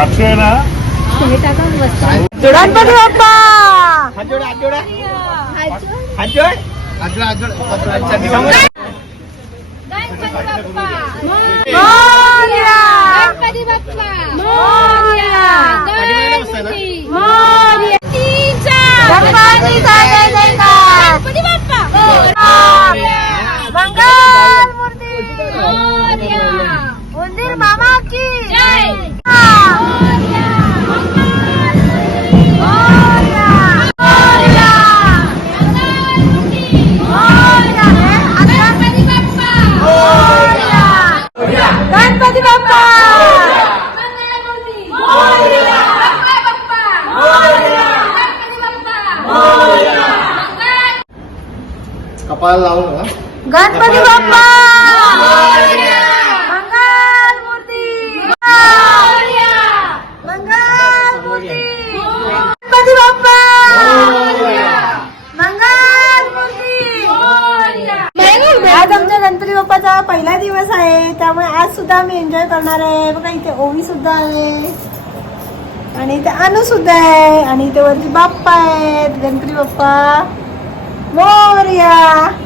आठशे ना गणपती बाप्पा. हात जोडा कपाळ लावून हा. गणपती बाप्पा! मंगल मूर्ती मंगल मूर्ती गणपती बाप्पा! मंगल मूर्ती आज आमच्या गणपती बाप्पाचा पहिला दिवस आहे. त्यामुळे आज सुद्धा आम्ही एन्जॉय करणार आहे. बघा इथे ओवी सुद्धा आहे. आणि इथे अनु सुद्धा आहे. आणि इथे वरती बाप्पा आहेत. गणपती बाप्पा. Gloria.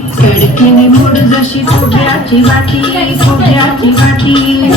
बघा मोड जशी खोबऱ्याची वाटी खोबऱ्याची वाटी.